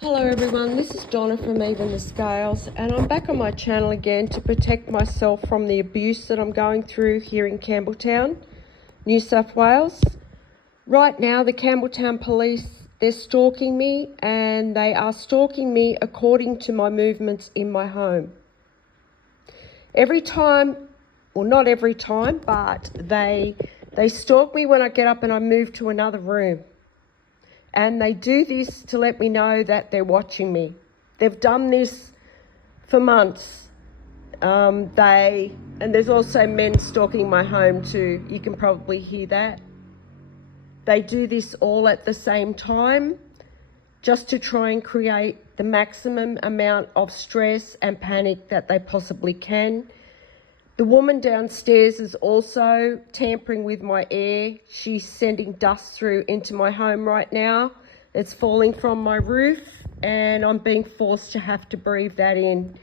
Hello everyone, this is Donna from Even the Scales, and I'm back on my channel again to protect myself from the abuse that I'm going through here in Campbelltown, New South Wales. Right now the Campbelltown police, they're stalking me, and they are stalking me according to my movements in my home. Every time, well not every time, but they stalk me when I get up and I move to another room. And they do this to let me know that they're watching me. They've done this for months. And there's also men stalking my home too. You can probably hear that. They do this all at the same time, just to try and create the maximum amount of stress and panic that they possibly can. The woman downstairs is also tampering with my air. She's sending dust through into my home right now. It's falling from my roof and I'm being forced to have to breathe that in.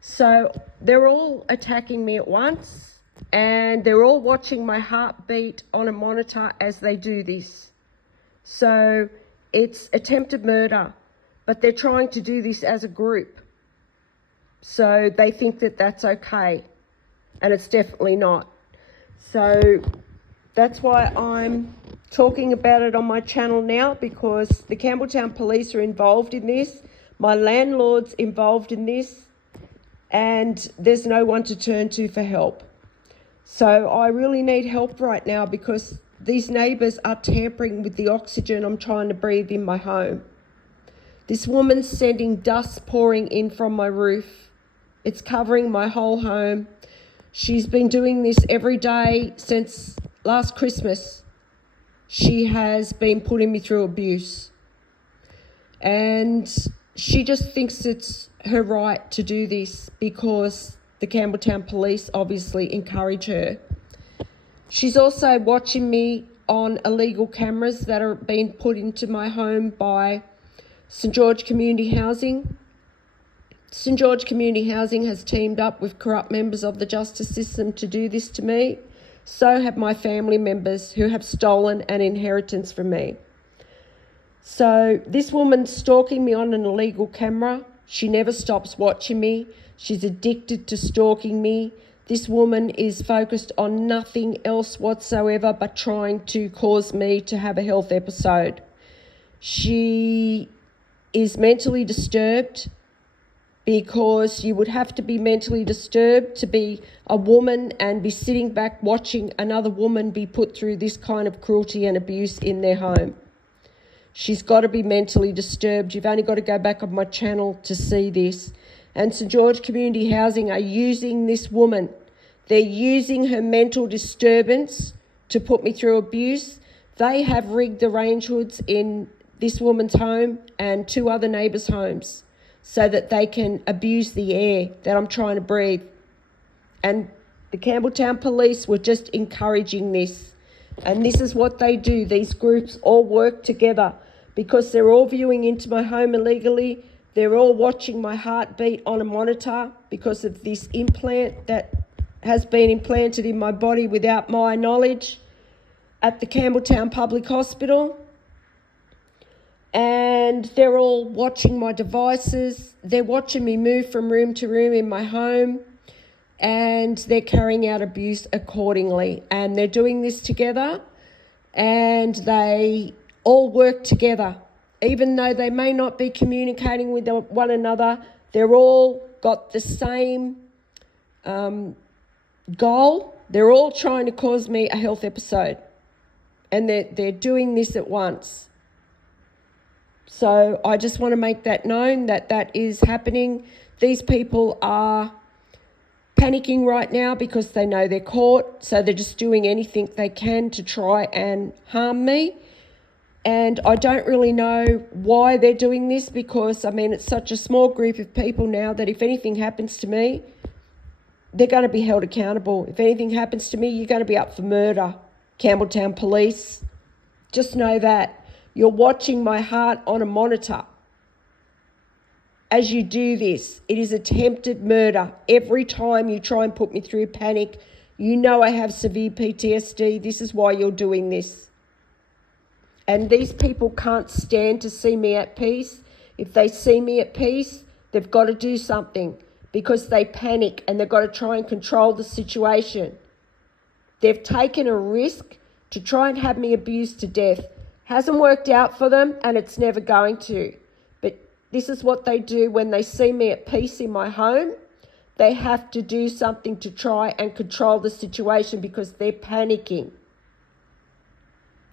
So they're all attacking me at once, and they're all watching my heartbeat on a monitor as they do this. So it's attempted murder, but they're trying to do this as a group. So they think that that's okay. And it's definitely not. So that's why I'm talking about it on my channel now, because the Campbelltown police are involved in this. My landlord's involved in this, and there's no one to turn to for help. So I really need help right now, because these neighbours are tampering with the oxygen I'm trying to breathe in my home. This woman's sending dust pouring in from my roof. It's covering my whole home. She's been doing this every day since last Christmas. She has been putting me through abuse. And she just thinks it's her right to do this because the Campbelltown police obviously encourage her. She's also watching me on illegal cameras that are being put into my home by St George Community Housing. St George Community Housing has teamed up with corrupt members of the justice system to do this to me. So have my family members who have stolen an inheritance from me. So this woman's stalking me on an illegal camera. She never stops watching me. She's addicted to stalking me. This woman is focused on nothing else whatsoever but trying to cause me to have a health episode. She is mentally disturbed, because you would have to be mentally disturbed to be a woman and be sitting back watching another woman be put through this kind of cruelty and abuse in their home. She's got to be mentally disturbed. You've only got to go back on my channel to see this. And St George Community Housing are using this woman. They're using her mental disturbance to put me through abuse. They have rigged the range hoods in this woman's home and 2 other neighbours' homes, so that they can abuse the air that I'm trying to breathe. And the Campbelltown police were just encouraging this. And this is what they do. These groups all work together because they're all viewing into my home illegally. They're all watching my heartbeat on a monitor because of this implant that has been implanted in my body without my knowledge at the Campbelltown Public Hospital. And they're all watching my devices. They're watching me move from room to room in my home, and they're carrying out abuse accordingly. And they're doing this together, and they all work together. Even though they may not be communicating with one another, they're all got the same goal. They're all trying to cause me a health episode, and they're doing this at once. So I just want to make that known, that is happening. These people are panicking right now because they know they're caught, so they're just doing anything they can to try and harm me. And I don't really know why they're doing this, because, I mean, it's such a small group of people now that if anything happens to me, they're going to be held accountable. If anything happens to me, you're going to be up for murder, Campbelltown police. Just know that. You're watching my heart on a monitor. As you do this, it is attempted murder. Every time you try and put me through panic, you know I have severe PTSD. This is why you're doing this. And these people can't stand to see me at peace. If they see me at peace, they've got to do something because they panic and they've got to try and control the situation. They've taken a risk to try and have me abused to death. Hasn't worked out for them and it's never going to. But this is what they do when they see me at peace in my home. They have to do something to try and control the situation because they're panicking.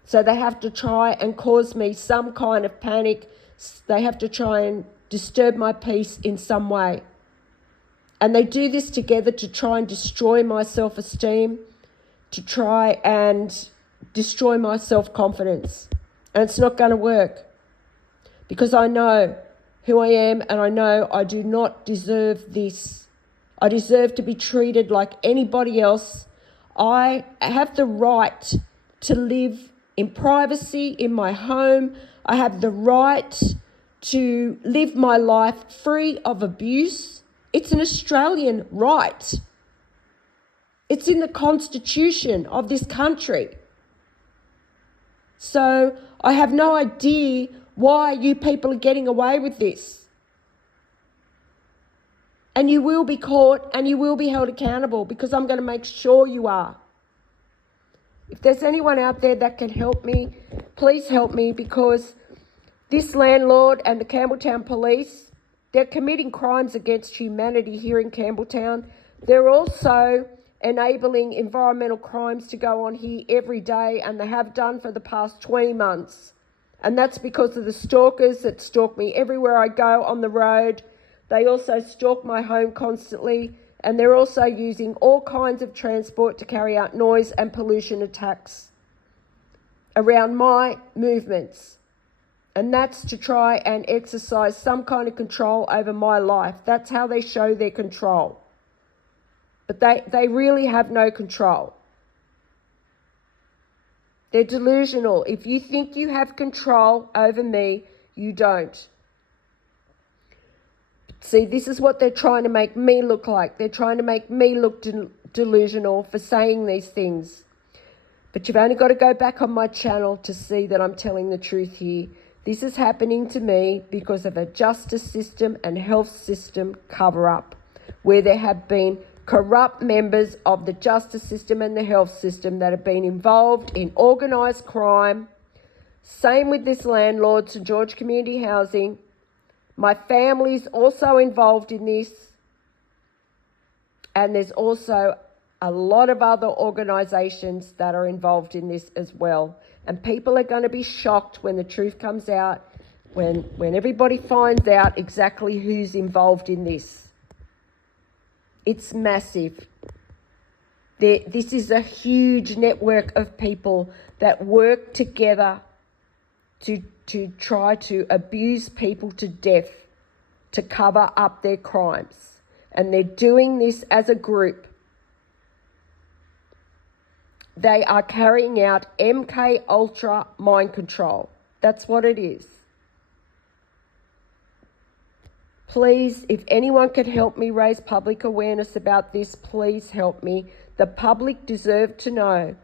So they have to try and cause me some kind of panic. They have to try and disturb my peace in some way. And they do this together to try and destroy my self-esteem, to try and destroy my self-confidence. And it's not going to work because I know who I am and I know I do not deserve this. I deserve to be treated like anybody else. I have the right to live in privacy in my home. I have the right to live my life free of abuse. It's an Australian right. It's in the constitution of this country. So I have no idea why you people are getting away with this. And you will be caught and you will be held accountable because I'm going to make sure you are. If there's anyone out there that can help me, please help me because this landlord and the Campbelltown police, they're committing crimes against humanity here in Campbelltown. They're also enabling environmental crimes to go on here every day, and they have done for the past 20 months. And that's because of the stalkers that stalk me everywhere I go on the road. They also stalk my home constantly, and they're also using all kinds of transport to carry out noise and pollution attacks around my movements. And that's to try and exercise some kind of control over my life. That's how they show their control. But they really have no control. They're delusional. If you think you have control over me, you don't. See, this is what they're trying to make me look like. They're trying to make me look delusional for saying these things. But you've only got to go back on my channel to see that I'm telling the truth here. This is happening to me because of a justice system and health system cover-up, where there have been corrupt members of the justice system and the health system that have been involved in organised crime. Same with this landlord, St George Community Housing. My family's also involved in this. And there's also a lot of other organisations that are involved in this as well. And people are going to be shocked when the truth comes out, when everybody finds out exactly who's involved in this. It's massive. This is a huge network of people that work together to try to abuse people to death, to cover up their crimes. And they're doing this as a group. They are carrying out MK Ultra mind control. That's what it is. Please, if anyone could help me raise public awareness about this, please help me. The public deserve to know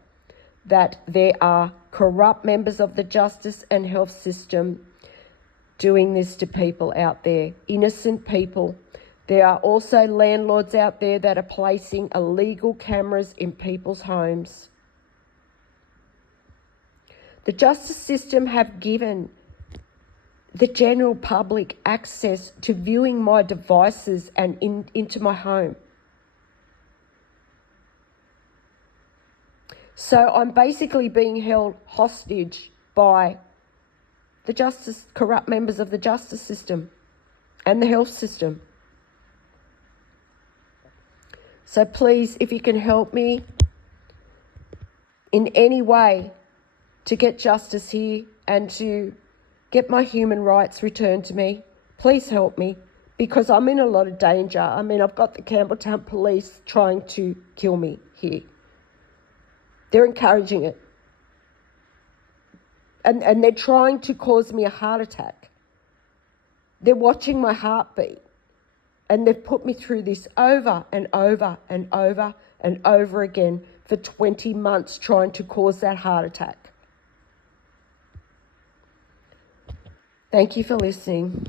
that there are corrupt members of the justice and health system doing this to people out there, innocent people. There are also landlords out there that are placing illegal cameras in people's homes. The justice system have given the general public access to viewing my devices and into my home. So I'm basically being held hostage by the corrupt members of the justice system and the health system. So please, if you can help me in any way to get justice here and to get my human rights returned to me, please help me, because I'm in a lot of danger. I mean, I've got the Campbelltown police trying to kill me here. They're encouraging it. And they're trying to cause me a heart attack. They're watching my heartbeat. And they've put me through this over and over and over and over again for 20 months trying to cause that heart attack. Thank you for listening.